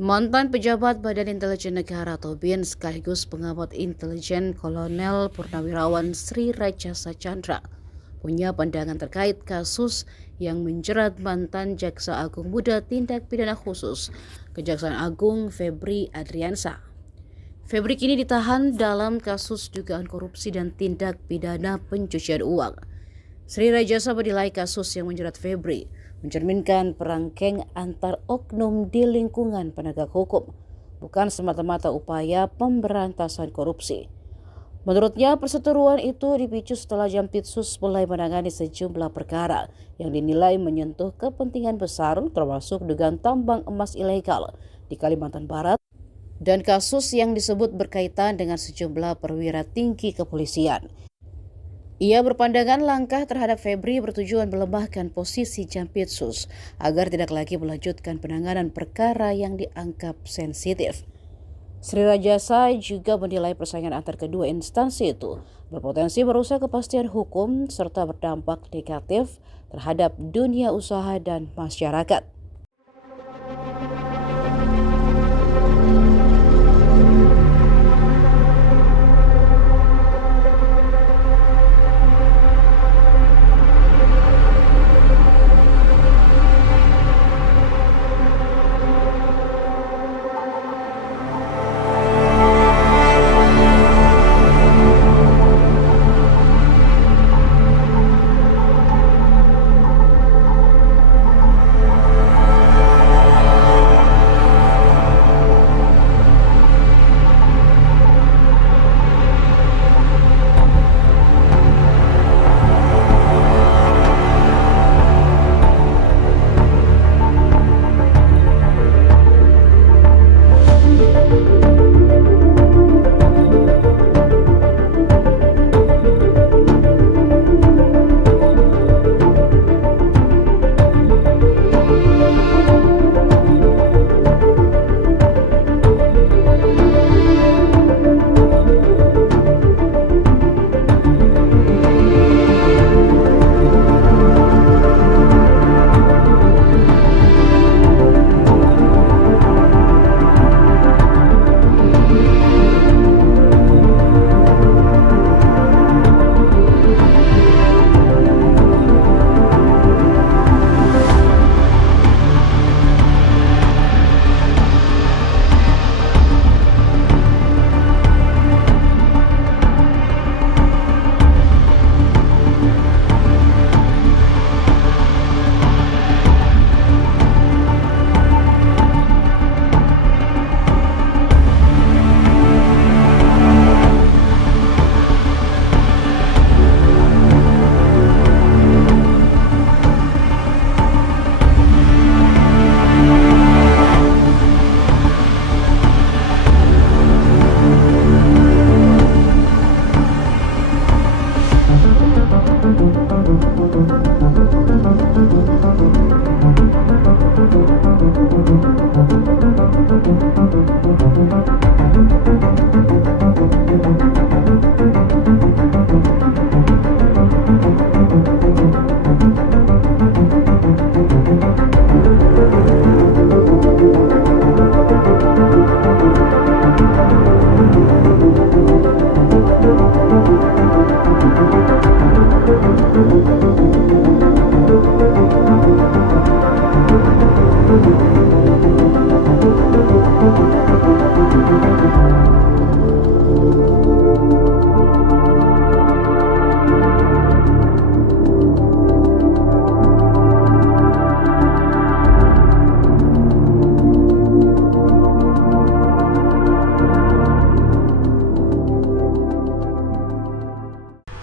Mantan pejabat Badan Intelijen Negara atau BIN sekaligus pengamat intelijen Kolonel Purnawirawan Sri Rajasa Chandra punya pandangan terkait kasus yang menjerat mantan Jaksa Agung Muda Tindak Pidana Khusus Kejaksaan Agung Febri Adriansyah. Febri kini ditahan dalam kasus dugaan korupsi dan tindak pidana pencucian uang. Sri Rajasa menilai kasus yang menjerat Febri mencerminkan perangkeng antar oknum di lingkungan penegak hukum, bukan semata-mata upaya pemberantasan korupsi. Menurutnya, perseteruan itu dipicu setelah Jampitsus mulai menangani sejumlah perkara yang dinilai menyentuh kepentingan besar, termasuk dugaan tambang emas ilegal di Kalimantan Barat dan kasus yang disebut berkaitan dengan sejumlah perwira tinggi kepolisian. Ia berpandangan langkah terhadap Febri bertujuan melemahkan posisi Jampitsus agar tidak lagi melanjutkan penanganan perkara yang dianggap sensitif. Sri Rajasa juga menilai persaingan antar kedua instansi itu berpotensi merusak kepastian hukum serta berdampak negatif terhadap dunia usaha dan masyarakat.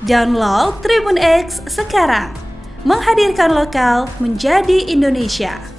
Download Tribun X sekarang, menghadirkan lokal menjadi Indonesia.